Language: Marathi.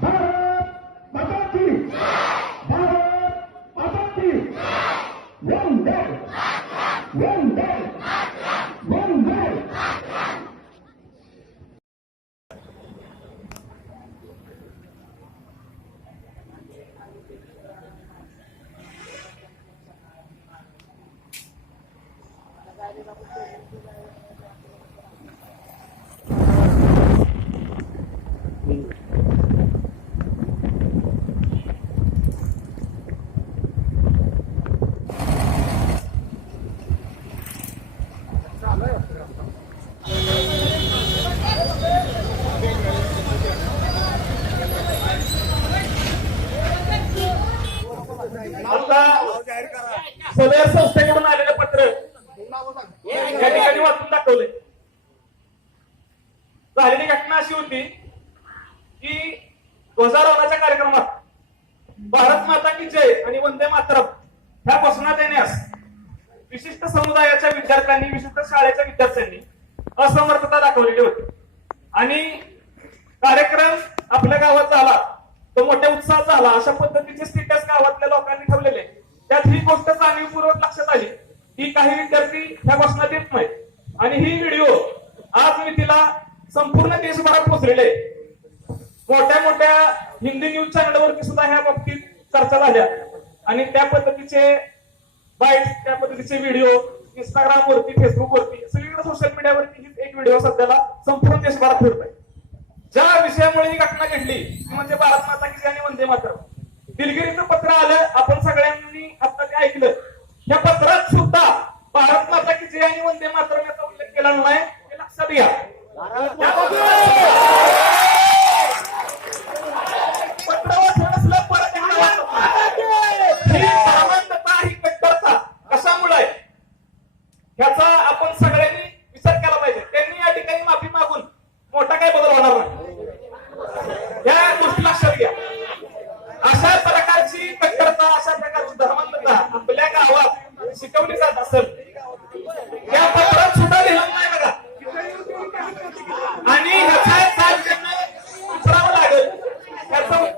भारत माता की भारत माता की वंदे वंदे वंदे आता सदर संस्थेकडून आलेलं पत्र. या ठिकाणी वाचून दाखवले झालेली घटना अशी होती की ध्वजारोहणाच्या कार्यक्रमात भारत माता की जय आणि वंदे मातरम ह्या घोषणा देण्यास विशिष्ट समुदायाच्या विद्यार्थ्यांनी विशिष्ट शाळेच्या विद्यार्थ्यांनी असमर्थता दाखवलेली होती. आणि कार्यक्रम आपल्या गावात झाला. तो मोठ्या उत्साहात झाला. अशा पद्धतीचे स्टेटस गावातल्या लोकांनी ठेवलेले त्यात ही गोष्ट जाणीवपूर्वक लक्षात आली. की काही विद्यार्थी ह्या घोषणा देत नाहीत आणि ही व्हिडिओ आज मी तिला संपूर्ण देशभरात पोहोचलेले. मोठ्या मोठ्या हिंदी न्यूज चॅनलवरती सुद्धा ह्या बाबतीत चर्चा झाल्या. आणि त्या पद्धतीचे बाईट त्या पद्धतीचे व्हिडिओ इंस्टाग्राम वरती फेसबुक वरती सगळीकडे सोशल मीडियावरती ही एक व्हिडिओ सध्याला संपूर्ण देशभरात फिरत आहे. ज्या विषयामुळे ही घटना घडली म्हणजे भारत माता की आणि वंदे मात्र दिलगिरीचं पत्र आलं आपण orang lain, elak sabia. Jangan. Estamos,